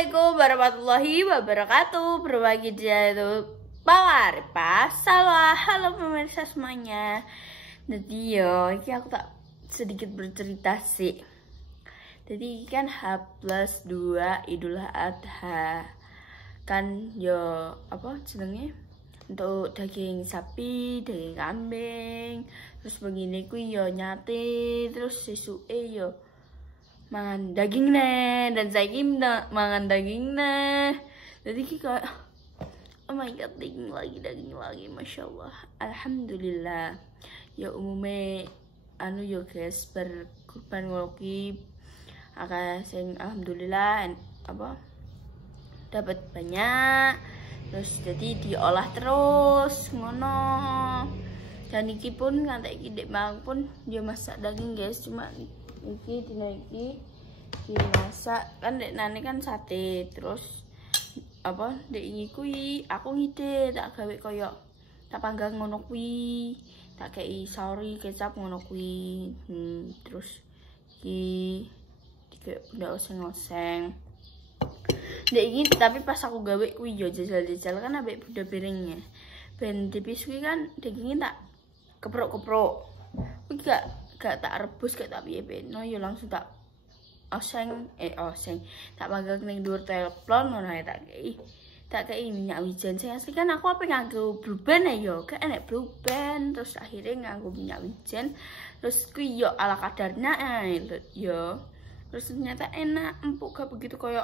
Assalamualaikum warahmatullahi wabarakatuh. Berbagi jatuh Pawar Pas. Halo pemirsa semuanya. Jadi ini aku tak sedikit bercerita sih. Jadi kan H+2 Idul Adha. Kan apa jenenge? Untuk daging sapi, daging kambing. Terus begini ku nyate, terus sesuke mangan daging nih, dan saya mangan daging nih. Jadi kayak oh my god, daging lagi, masya Allah, alhamdulillah. Ya umumnya guys, berkurban ngoki agak sing alhamdulillah apa dapat banyak, terus jadi diolah terus ngono. Dan iki pun ngantek iki dek mang pun dia masak daging guys, cuma iki dimasak kan dek nane kan sate, terus apa dek iki kuwi aku ngide tak gawe koyo tak panggang ngono kuwi, tak kei sauri kecap ngono kuwi. Terus iki dikek ndak oseng-oseng dek iki, tapi pas aku gawe kuwi jajal-jajal kan ambek buda piringnya ben tipis kuwi kan dagingnya tak keprok-keprok kuwi gak tak rebus, gak tak piye-piye no, langsung tak oseng tak panggang ning dhuwur teflon ngono ae, tak kei minyak wijen. Sing asli kan aku apa nganggo blue band gak enek blue band, terus akhirnya nganggo minyak wijen, terus kuwi ala kadarnya terus ternyata enak, empuk, gak begitu koyo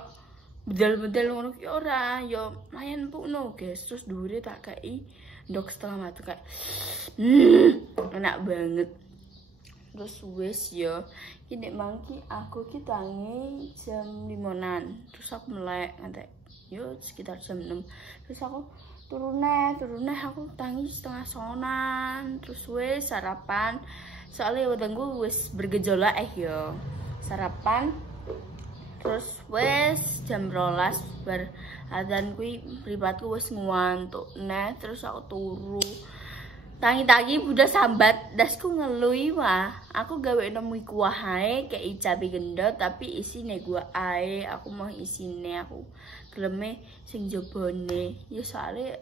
bedal-bedal ngono ki ora, lumayan empuk no guys. Terus dhuwure tak kei ndok setengah matu kayak enak banget. Terus wes ini mangki aku ki tangi jam 5-an, terus aku melek ngantek sekitar jam 6. Terus aku turunnya aku tangi setengah 9-an. Terus wes sarapan, soalnya wadangku wes bergejolak sarapan. Terus wes jam 12 bar adzan kuwi mripatku wes ngantuk nah. Terus aku turu tangi-tangi udah sambat dasku ngelui wah, aku gawe nemu kuah ae kayak cabe gendot tapi isine gua ae, aku mau isine aku geleme sing jobone soalnya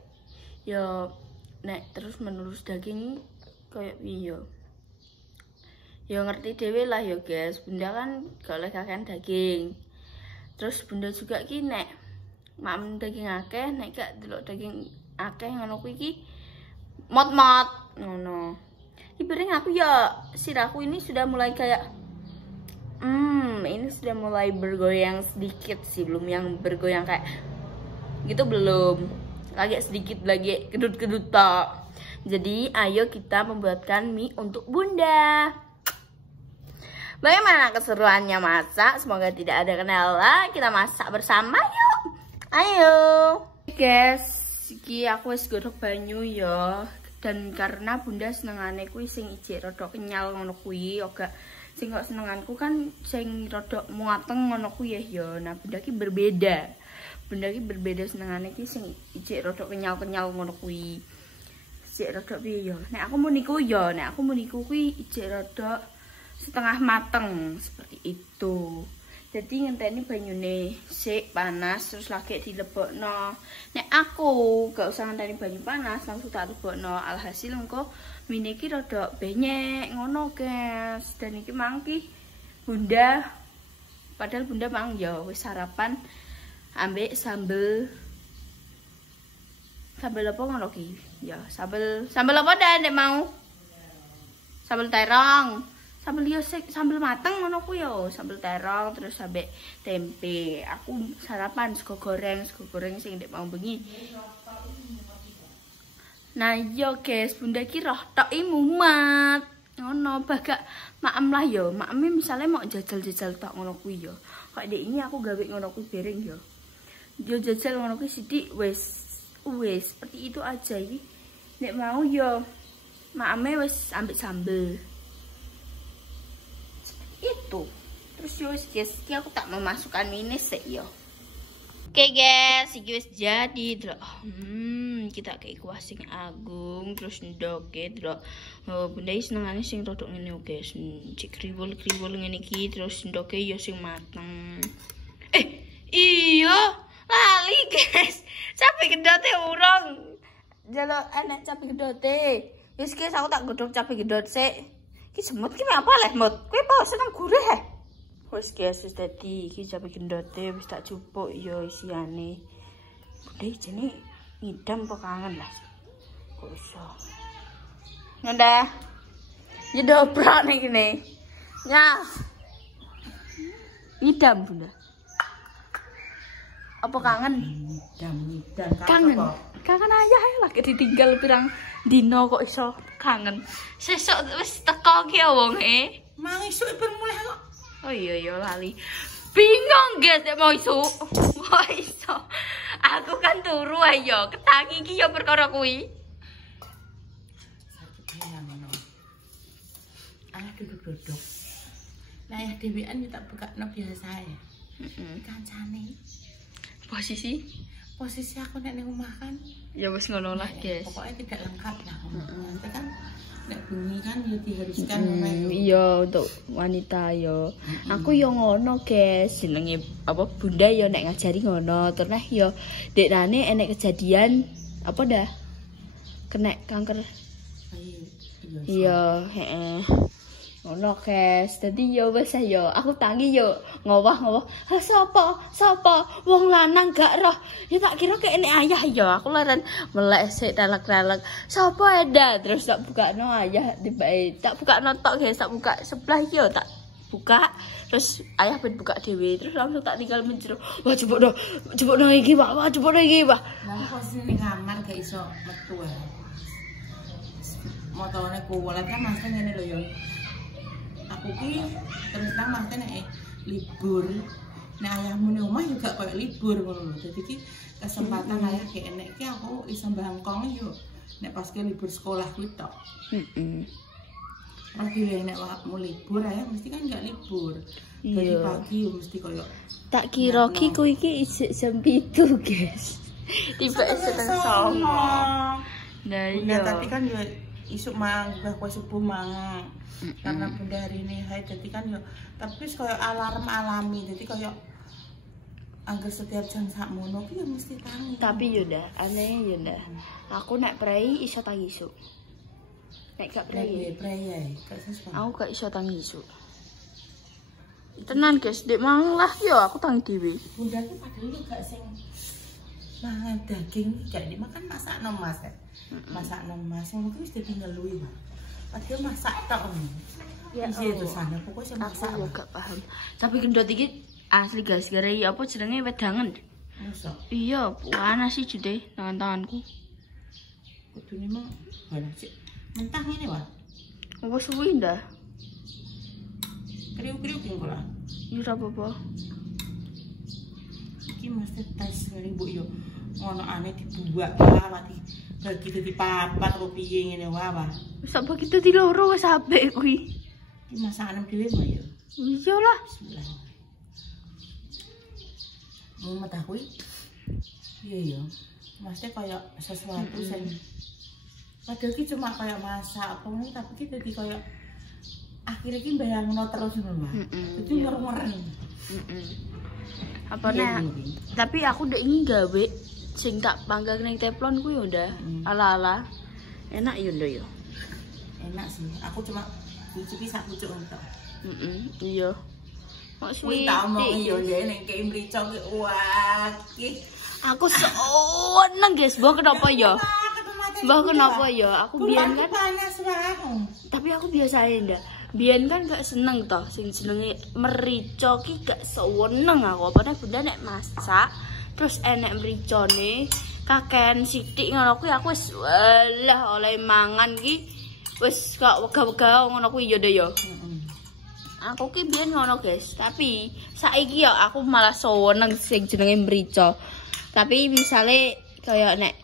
nek terus menerus daging kayak piye ngerti dhewe lah guys. Bunda kan gak oleh kakean daging, terus bunda juga ki nek mak daging akeh, nek gak delok daging akeh ngono kuwi ki mot-mot ngono. Ibaring aku sirahku ini sudah mulai kayak ini sudah mulai bergoyang sedikit sih, belum yang bergoyang kayak gitu, belum, lagi sedikit lagi kedut-kedut tok. Jadi ayo kita membuatkan mie untuk bunda. Bagaimana keseruannya masak? Semoga tidak ada kendala. Kita masak bersama yuk. Ayo guys, iki aku wis godhog banyu dan karena bunda senengane kuwi sing ijik rodok kenyal ngono kuwi, gak sing kok senenganku kan sing rodok muateng ngono kuwi nah bunda ki berbeda. Bunda ki berbeda senengane ki sing ijik rodok kenyal-kenyal ngono kuwi. Ijik rodok piye nek aku muniku kuwi ijik rodok setengah mateng seperti itu. Jadi ngenteni banyune sik panas terus lagi dilebokno. Nek aku gak usah ngenteni banyu panas, langsung tak lebokno. Alhasil engko mie iki rada benyek ngono guys. Dan iki mangki bunda, padahal bunda mang wis sarapan ambek sambel apa ngono ki. Sambel apa dah nek mau? Sambel terong. Sambel mateng ngono ku sambel terong terus sampai tempe. Aku sarapan sego goreng sing ndek mau bengi. Nah guys, bunda ki roh tok mumat ngono, bagak maem lah maeme misalnya mau jajal-jajal tok ngono kuwi kok dek ini aku gawe ngono kuwi bareng jajal ngono kuwi sithik wis seperti itu aja iki. Nek mau maeme wis ambek sambel itu. Terus guys, aku tak memasukkan ini sih Oke guys, iki wis jadi kita kayak kuah sing agung terus ndoke terus bunda senengane sing rodok ngene guys, cik kriwul ngene iki terus ndoke sing mateng. Iya, lali guys. Cabe gedote urung. Jaluk enek cabe gedote. Wis guys aku tak godhog cabe gedot sik. Ki semut ki apa leh mut? Kowe apa seneng gurih he? Wis guys wis dadi iki cabe gedote wis tak jupuk ya isiane. Budhe jene ngidam apa kangen lah. Kok iso. Ngendah. Nyedobrak nih gini. Ya. Ngidam Bunda. Apa kangen? Ngidam kangen. Kangen ayah lagi ditinggal pirang dino kok iso kangen. Sesuk wis teko ki ya wonge. Mang isuk mulai kok. Oh iya lali. Bingung guys nek mau isuk. Wah iso. Aku kan turu ayo, ketangi ki ya perkara kuwi. Sakit ya ngono. Ayah duduk-duduk. Nah, ayah dhewean yo tak bukakno biasa ya. Kancane. Posisi aku nek ning omah kan ya wis ngono lah, guys. Pokoknya tidak lengkap lah. Nanti kan nek bumi kan ya diharuskan iya untuk wanita yo. Aku yo ngono, guys. Jenenge apa Bunda yo nek ngajari ngono. Terus yo dekane enek kejadian apa dah? Kena kanker. Iya, heeh. Ngono guys, dadi yo wis yo, aku tangi yo ngowah-ngowah. Ha sapa? Wong lanang gak roh. Ya tak kira kene ayah yo. Aku leren melek sik dalek-dalek. Sapa eda? Terus tak bukakno ayah tibae. Tak bukakno tok guys, tak buka sebelah yo tak buka. Terus ayah ben buka dhewe. Terus langsung tak tinggal menjero. Wah jebokno iki, Pak. Wah jebokno iki, Pak. Lah posisi ning kamar gak iso metu ya. Motone kuwalat kan mesti ngene lho yo. Aku ki terus nang mangke nek libur. Nek ayahmu ning omah juga koyo libur ngono lho. Dadi ki kesempatan ayah ki enek ki aku iso mbangkong yo. Nek pas ke libur sekolah kuwi tok. Lagi nek wakmu libur ayah mesti kan gak libur. Dari pagi yo mesti koyo tak kira ki kuwi iki isih jam 7, guys. Tiba setengah 9. Nah iya. Tapi kan yo isuk mang udah kue subuh mang. Karena Bunda hari ini hai jadi kan yo tapi koyo alarm alami jadi koyo angger setiap jam sakmono ki yo mesti tangi. Tapi yaudah aneh yaudah aku nek prei iso tangi isuk nek gak prei gak sesuatu aku gak iso tangi isuk tenan guys dek mang lah yo aku tangi dhewe. Bunda ki padahal yo gak sing mangan daging gak dimakan masak nomas kan masak nomas yang mungkin wis dadi ngeluwi wae. Padahal masak tok. Ya itu sana pokoknya masak. Aku gak paham. Tapi gendot iki asli guys, gara apa jenenge wedangen. Masa? Iya, panas sih jude tangan-tanganku. Kudune mah panas sih. Mentah ini, Wak. Apa suwi ndah? Kriuk-kriuk ki kok lah. Iya ora apa-apa. Iki mesti tes ngene Bu yo. Ngono ane dibuak mati. Bagi dadi papat opo piye ngene wae. Wis tak bagi dadi loro wis apik kuwi. Iki masakan dhewe mah ya. Iya lah. Bismillah. Mau mata kuwi. Iya ya. Mesti kaya sesuatu sing padahal ki cuma kaya masak apa ngono tapi ki dadi kaya akhirnya ki bayangno terus ngono mah. Dadi ngeren-ngeren. Apa nek tapi aku ndek ingin gawe sing tak panggang ning teflon kuwi udah ala-ala enak yo ndo yo. Enak sih. Aku cuma nyicipi sak pucuk entok. Iya. Kok suwi tak omong yo ndek ning kei mrico ki wah ki. Aku seneng guys, mbah kenapa ya? Mbah kenapa ya? Aku biyen kan panas wae. Tapi aku biasa ae ndak. Biyen kan gak seneng toh sing jenenge merica ki gak seneng aku. Apa nek Bunda nek masak terus enek mericane kakean sithik ngono kuwi aku wis walah oleh mangan ki wis kok wega-wega ngono kuwi ya ndek ya. Aku ki biyen ngono guys, tapi saiki ya aku malah seneng sing jenenge merica. Tapi misale kayak nek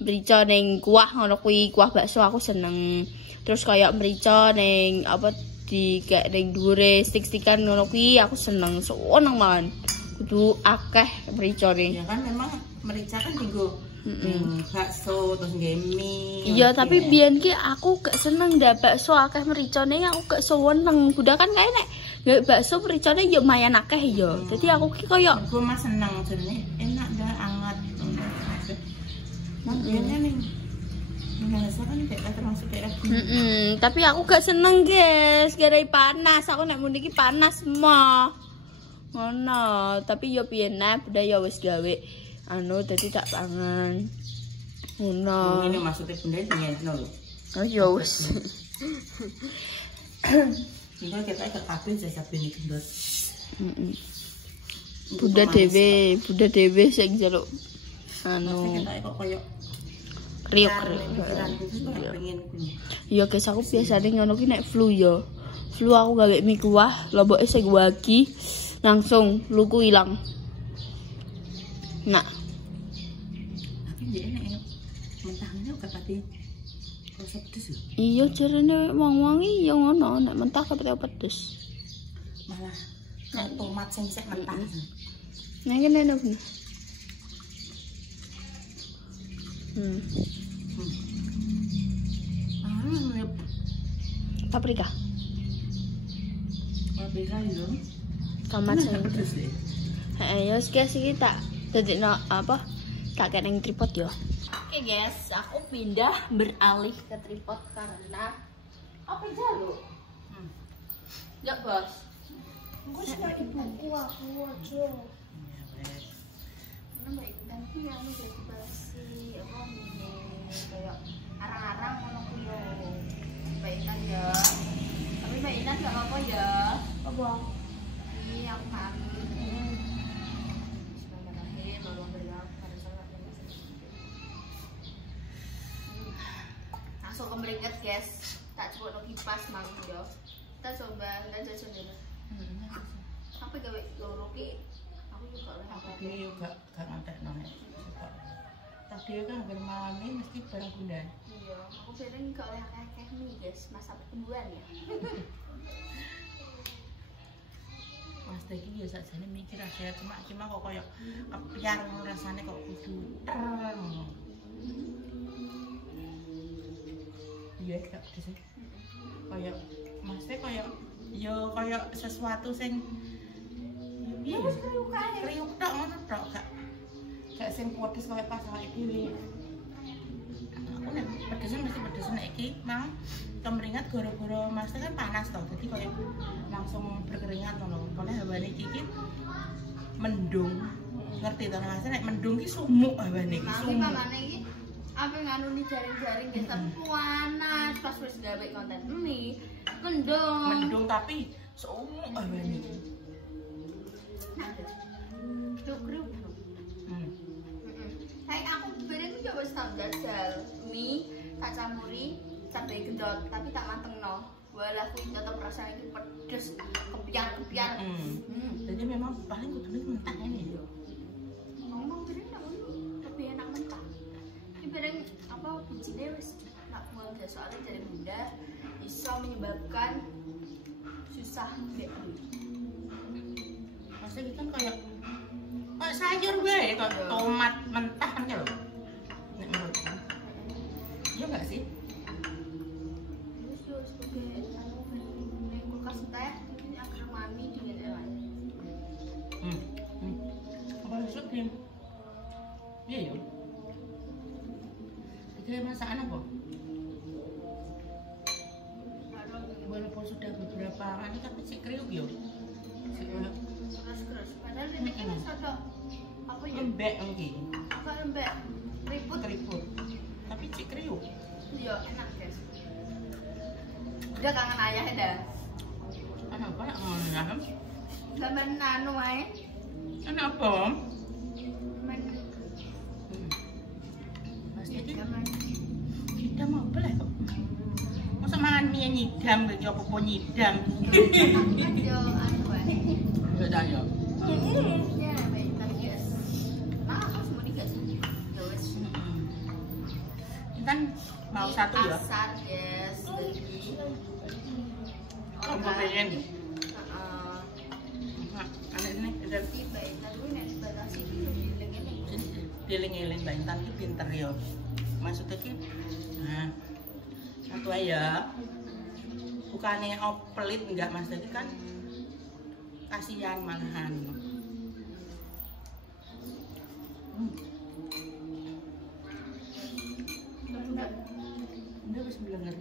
merica ning kuah ngono kuwi, kuah bakso aku seneng. Terus kayak merica ning apa di kayak ning dhuwure stik-stikan ngono kuwi aku seneng banget. Kudu akeh mericane. Ya kan memang merica kan dienggo bakso terus nggih mie. Iya, tapi biyen ki aku gak seneng ndak bakso akeh mericane, aku gak seneng. Budak kan kae nek gawe bakso mericane yo lumayan akeh yo. Dadi aku ki koyo gue mah seneng jenenge enak dan anget. Nah, biasanya nih biasa kan kayak termasuk kayak tapi aku gak seneng guys, gara panas. Aku nek muni iki panas mah. Ngono, tapi yo piye nah, budaya wis gawe anu dadi tak pangan. Ngono. Ini maksudnya bunda ngentno lho. Oh ya wis. Ini kita ke kafe jasa bini gendut. Bunda dewe sing njaluk anu. Kita kok koyo kriuk. Iya guys, aku biasanya ngono ki nek flu ya. Flu aku gawe mie kuah, lomboke sing wagi langsung luku ilang. Nah. Tapi dia enak. Mentahnya gak pati rasa pedes lho. Iya jarene wong-wong iki ya ngono, nek mentah kepete pedes. Malah tomat sing sik mentah. Nah kene lho. Paprika. Paprika lho. Tomat sing pedes deh. Heeh, ya guys iki tak dadekno apa? Tak keneng tripod ya. Oke guys, aku pindah beralih ke tripod karena apa jaluk? Ya bos. Aku suka ibuku aku aja. Mbak Ibu nanti yang jadi basi apa kayak arang-arang ngono ku yo. Mbak Inan ya. Tapi Mbak Inan enggak apa-apa ya. Apa? Ini aku pamit. Langsung kemeringet guys. Tak coba no kipas mang yo. Kita coba enggak jajan dulu. Apa gawe loro ki? Aku juga oleh Aku dia juga gak ngantekno nek. Tadi kan hampir malam ini mesti barang bunda. Iya, aku biasanya gak oleh akeh-akeh nih guys, masa pertumbuhan ya. Mas Teki ya sakjane mikir aja cuma kok koyo kepiar rasane kok kudu ter. Iya gak pedes. Koyo Mas Teki koyo yo koyo sesuatu sing iya kriuk tok ngono tok gak sing pedes koyo pas awake dhewe. Aku nek pedesen mesti pedes nek iki mang kemeringat gara-gara Mas Teki kan panas toh jadi koyo langsung berkeringat ngono. Kone hawane iki mendung. Ngerti to Mas nek mendung ki sumuk hawane iki. Tapi pamane iki apa nganu nih jaring-jaring guys, tapi panas pas wis gawe konten ini mendung tapi sumuk hawane iki. Kriuk-kriuk. Kayak aku bareng yo wis tau jajal mie tak campuri cabai gendot tapi tak mantengno. Walah aku tetep rasane iki pedes, kepiar-kepiar. Jadi memang paling kudune mentah ini yo. Ngomong bener lebih enak mentah. Iki bareng apa bijine wis nak buang soalnya dari bunda bisa menyebabkan susah mbek. Maksudnya kan kayak sayur wae kok tomat mentah kan lho. Nek menurutku. Iya enggak sih? Terus yo sebagai anu ning kulkas teh iki agar mami dingin enak. Apa maksudnya? Iya yo. Iki masakan apa? Walaupun sudah beberapa hari tapi si kriuk yo. Keras-keras. Padahal ini kan ada apa ya? Lembek lagi. Apa lembek? Keriput. Tapi cik kriuk. Iya, enak guys. Udah kangen ayah dah. Anak apa nak ngomong? Gamen anu ae. Anak apa? Men Mas Teki gamen. nyidam apa lah kok? Masa mangan mie nyidam gitu apa nyidam? Yo anu ae. Ya dah ya. Ya, baik tadi guys. Nah, aku semua nih guys. Ya wes. Kan mau satu ya? Asar guys. Kamu pengen? Heeh. Anak ini ada Baik tadi nek batasi iki dileng-eleng. dieling-eling Mbak Intan ki pinter ya. Maksudnya ki nah satu aja. Bukannya pelit enggak Mas Teki kan kasihan malahan. Udah wis mlenger.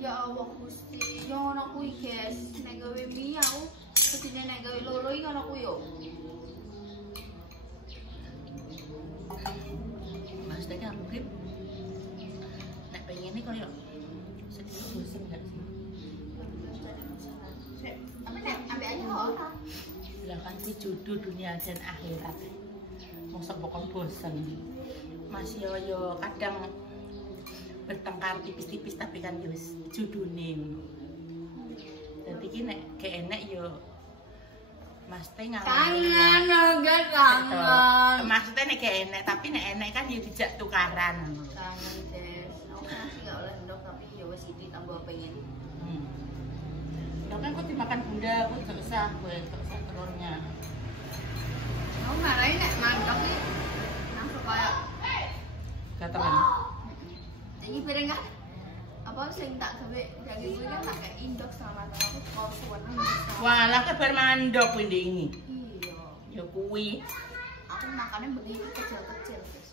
Ya Allah Gusti, yo ngono kuwi guys, nek gawe mie aku kedine nek gawe loro iki ngono kuwi yo. Mas tadi aku grip. Nek pengen ini koyo sedikit bosen gak sih? Apa nek ambek aja ora. Lah kan si judul dunia dan akhirat. Mosok pokok bosen. Mas yo kadang bertengkar tipis-tipis tapi kan yo wis judune ngono. Dadi ki nek gak enek yo Mas teh kangen enggak kangen. Maksudnya nek gak enek tapi nek enek kan yo dijak tukaran. Kangen Des. Aku masih gak oleh ndok tapi ya wis iki tambah pengen. Ya kan kok dimakan bunda, aku gak usah telurnya. Aku marahin nek mandok iki langsung kayak Gatelan. jadi piring kan apa sing tak gawe daging kuwi kan tak kayak indok sama aku kok suwene. Walah kabar mandok kuwi ini. Iya. Ya kuwi. Aku makannya begitu kecil-kecil guys.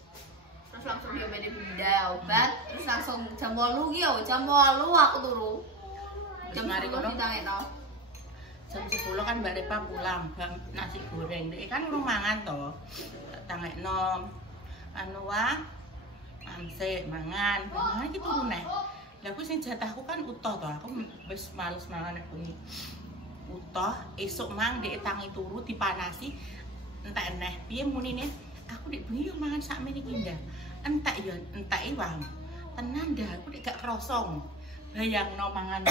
Terus langsung diobatin bunda obat, terus langsung jam 8 ki yo, jam 8 aku turu. Jam Mari 10 kono. ditangekno. Jam 10 kan Mbak Repa pulang, bang nasi goreng. Dek kan urung mangan to. Tak tangekno anu wae amse mangan iki turu neh. Lah aku sing jatahku kan utuh to. Aku wis males mangan nek bengi. Utuh esuk mang dek tangi turu dipanasi entek neh. Piye munine? Aku dek bengi yo mangan sakmene iki ndah. Entek yo enteke wae. Tenan dah aku dek gak krosong. Bayangno mangan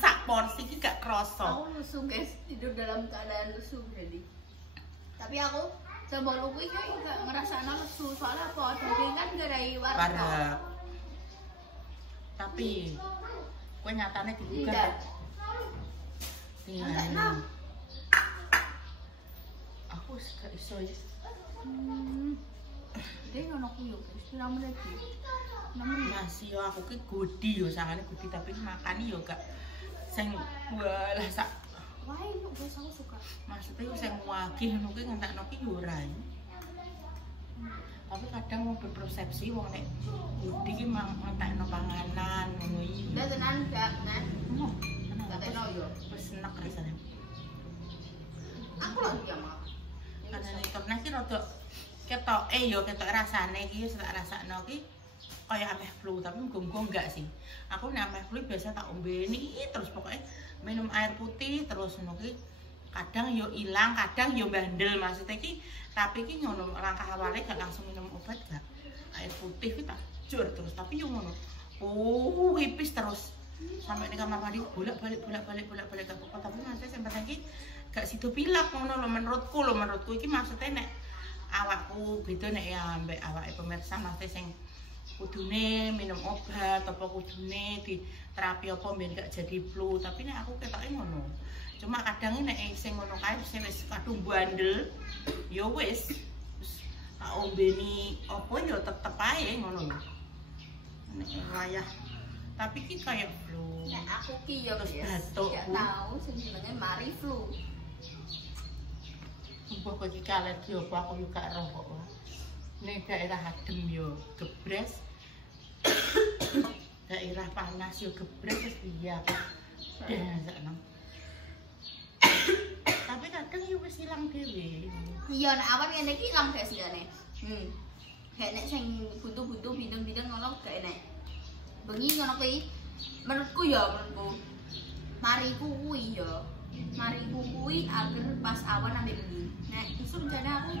sak porsi iki gak krasa. Aku lesu guys, tidur dalam keadaan lesu jadi. Tapi aku jam 8 kuwi kayak gak ngerasakno lesu soalnya apa? Daging kan garai warna. Parah. Tapi kowe nyatane Tidak. dibuka. Enggak enak. Aku gak iso ya. Dia ngono kuwi yo, wis namun lagi. Namun Masih yo aku ki gudi yo sangane gudi tapi makani yo gak sing walah sak wae kok guys aku suka. maksudnya sing wagih ngono ki ngentekno ki yo ora. Tapi kadang wong berpersepsi wong nek gudi ki ngentekno panganan ngono iki. Udah tenan gak, Mas? Oh, Gak teno yo. wis enak rasane. Aku lagi ya, Mak. Karena karena ki rada ketoke yo ketok rasane iki tak rasakno ki kaya ameh flu tapi muga-muga enggak sih. Aku nek ameh flu biasa tak ombeni terus pokoknya minum air putih terus ngono ki kadang yo ilang, kadang yo bandel maksudnya ki tapi ki ngono langkah awalnya gak langsung minum obat gak. Air putih ki tak jur terus tapi yo ngono. Hipis terus sampai di kamar mandi bolak-balik ke pokok tapi maksudnya sing penting ki gak sido pilek ngono lho menurutku iki maksudnya nek awakku beda nek ya ambek awake pemirsa maksudnya sing kudune minum obat apa kudune di terapi apa ben gak jadi flu tapi nek aku ketoke ngono cuma kadang nek sing ngono kae sing wis kadung bandel ya wis tak ombeni apa ya tetep ae ngono lho nek wayah tapi ki kayak flu Nek aku ki yo Terus guys. batuk, Gak Bu. tahu sing jenenge mari flu. Mbok kok iki alergi apa aku yo gak roh kok. Ning daerah adem yo gebres. Daerah panas yo gebres wis iya. Dasakno. Tapi kadang yo wis ilang dhewe. Iya nek awan ngene iki ilang gak sih jane. Kayak nek sing buntu-buntu bidang-bidang ngono gak enek. Bengi ngono kuwi menurutku mariku kuwi ya. Mariku kuwi agar pas awan ambek bengi. Nek isu rencana aku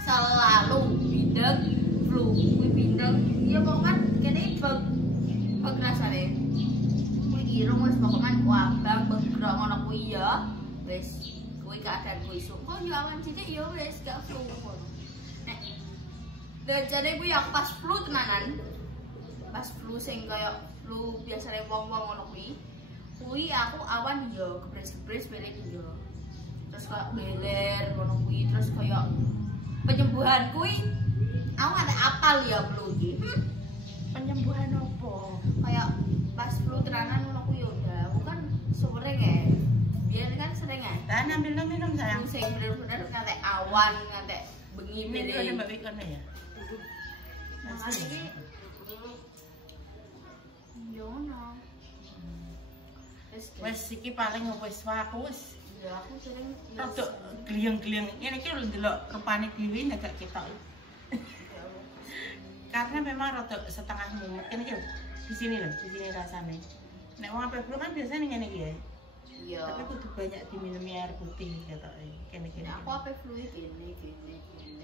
selalu bidang flu, kuwi bidang ya pokoknya kene bag rasane. Kuwi irung wis pokoknya abang bergerak ngono kuwi ya. Wis kuwi keadaan kuwi isu. Kok yo awan sithik ya wis gak flu ngono. Nek jane kuwi aku pas flu tenanan. Pas flu sing kaya flu biasane wong-wong ngono kuwi aku awan yo gebres-gebres belik yo. Terus kaya beler ngono kuwi terus kaya penyembuhan kuwi aku ada apal ya flu iki. Penyembuhan apa? Kayak pas flu tenanan ngono kuwi yo udah aku kan sering ya. Biar kan sering ya ambil minum sayang. Sing bener-bener ngantek awan, ngantek bengi Ini ada ini. Mbak Wik kono ya. Mangan iki. Yono. Wes iki paling wis aku wis Ya aku sering rodok gliyeng-gliyeng. Ngene iki lho ndelok rupane dhewe agak ketok. Karena memang rodok setengah mumet. Kene iki lho, di sini rasane. Nek wong ape kan biasanya ngene iki ya. Iya. Tapi kudu banyak diminumi air putih ketoke. Kene-kene. Aku ape fluid gini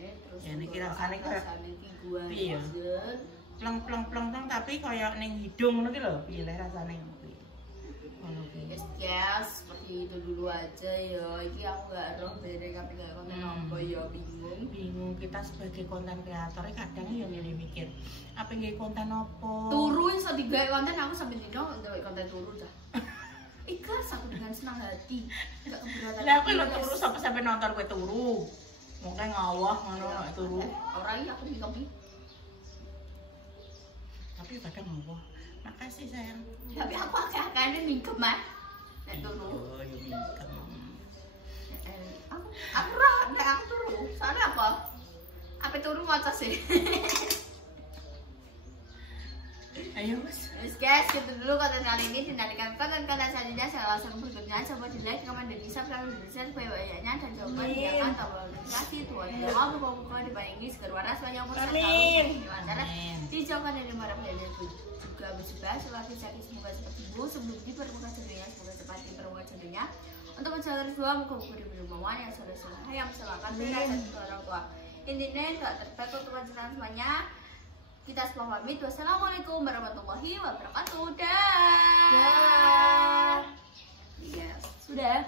terus. Ya niki rasane kaya iki gua. piye ya? Pleng tapi kaya ning hidung ngono ki lho, piye le rasane kuwi. Ngono kuwi. Yes, seperti itu dulu aja ya. Iki aku gak roh bere tapi gak konten apa ya bingung. Kita sebagai konten kreator kadang ya ngene mikir, apa nggih konten apa? Turu iso digawe konten aku sampe dino gawe konten turu dah. Ikhlas aku dengan senang hati. Enggak keberatan. Lah aku lho turu sampai nonton kowe turu. Mungkin ngawah ngono nek turu. Ora iki aku mikopi. Tapi kadang ngawah. Makasih sayang. Tapi aku akeh-akehane mingkem mah. Nek turu. Oh, ya mingkem. Aku ora nek aku turu. Soalnya apa? Apa turu maca sih? Ayo Mas. Guys, itu dulu konten kali ini. Dinantikan konten-konten selanjutnya. Saya langsung berikutnya. Coba di like, komen, dan di subscribe, dan di share supaya banyaknya. Dan coba dinyalakan tombol notifikasi. Tuhan jangan buka-buka dibayangi segar waras banyak umur saya tahu. Dijauhkan dari mara pelajar juga bersebar. Selagi sakit semoga cepat sembuh. Sebelum dipermuka jodohnya, semoga cepat dipermuka jodohnya. Untuk menjalani dua muka-muka di rumah yang saudara-saudara yang silakan tidak satu orang tua. Intinya nggak terbaik untuk menjelaskan semuanya. Kita semua pamit. Wassalamualaikum warahmatullahi wabarakatuh. Dah. Yes. Sudah.